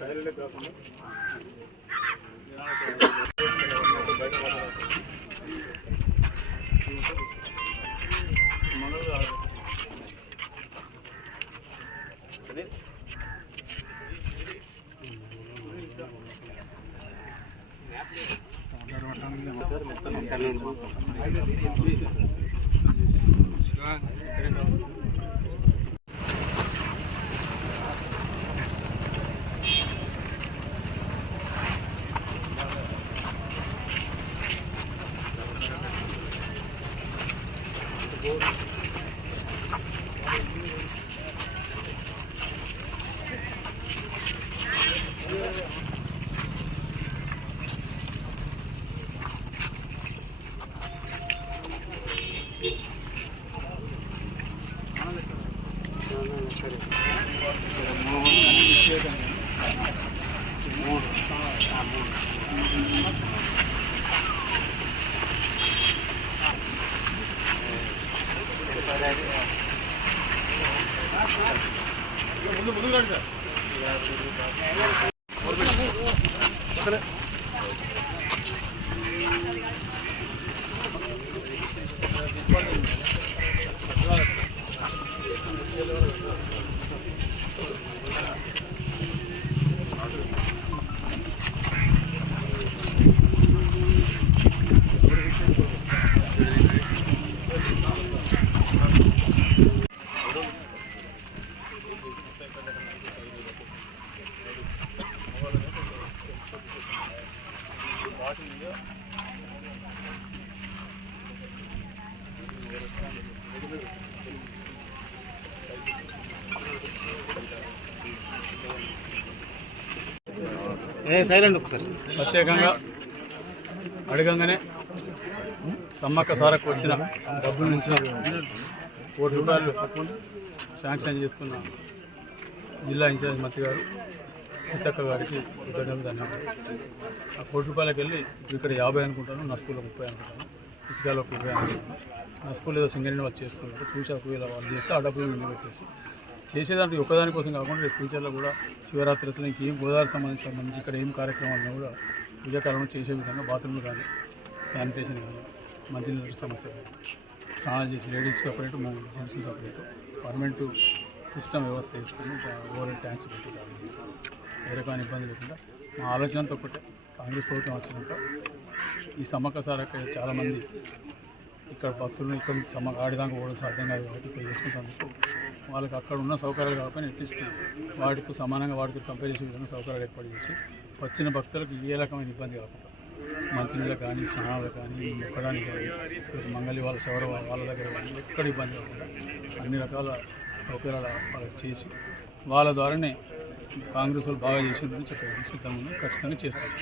టైర్లే కాకుండా సైలెంట్ ఒకసారి ప్రత్యేకంగా అడగంగానే సమ్మక్క సారకు వచ్చిన డబ్బుల నుంచి ₹1 శాంక్షన్ చేస్తున్న జిల్లా ఇన్ఛార్జ్ మంత్రి గారు సీతక్క గారికి ధన్యవాదాలు. ఆ ₹1 వెళ్ళి ఇక్కడ 50 అనుకుంటాను, నా స్కూల్లో 30 అనుకుంటాను, ఇటుకలో 20 అనుకుంటాను. నా స్కూల్ ఏదో సింగరేణి వాళ్ళు చేస్తున్నారు, చూసాకు ఇలా వాళ్ళు చేస్తే ఆ డబ్బులు మేము పెట్టేసి చేసేదాంట్లో ఒక్కదాని కోసం కాకుండా ఫ్యూచర్లో కూడా శివరాత్రి వచ్చిన ఇంకేం గోదావరి సంబంధించి ఇక్కడ ఏం కార్యక్రమాలను కూడా పూజాకాలంలో చేసే విధంగా బాత్రూమ్లు కానీ శానిటేషన్ కానీ మంచినీళ్ళ సమస్య కానీ స్నానం చేసి లేడీస్ సపరేట్ జెంట్స్కి సపరేట్ పర్మనెంట్ సిస్టమ్ వ్యవస్థ చేస్తుంది. ఓవర్ ట్యాంక్స్ పెట్టి చేస్తాం. ఏ రకమైన ఇబ్బంది లేకుండా మా ఆలోచనతో ఒకటే కాంగ్రెస్ ప్రభుత్వం వచ్చినాక ఈ సమ్మక్క సారక్క చాలామంది ఇక్కడ భక్తులను ఇక్కడ సమ్మక్క ఆడిదాకా పోవడం సాధ్యం కాదు కాబట్టి ఇక్కడ చేసుకుంటేందుకు వాళ్ళకి అక్కడ ఉన్న సౌకర్యాలు కాకపోయినా అట్లీస్ట్ వాటితో సమానంగా వాటితో కంపేర్ చేసే విధంగా సౌకర్యాలు ఏర్పాటు చేసి వచ్చిన భక్తులకు ఏ రకమైన ఇబ్బంది కాకుండా మంచినీళ్ళకి కానీ స్నానాలకు కానీ మొక్కడానికి కానీ మంగళి వాళ్ళ శవర వాళ్ళ దగ్గర కానీ ఎక్కడ ఇబ్బంది కాకుండా అన్ని రకాల సౌకర్యాలు వాళ్ళకి చేసి వాళ్ళ ద్వారానే కాంగ్రెస్ వాళ్ళు బాగా చేసిందని చెప్పారు. సిద్ధంగా ఖచ్చితంగా చేస్తారు.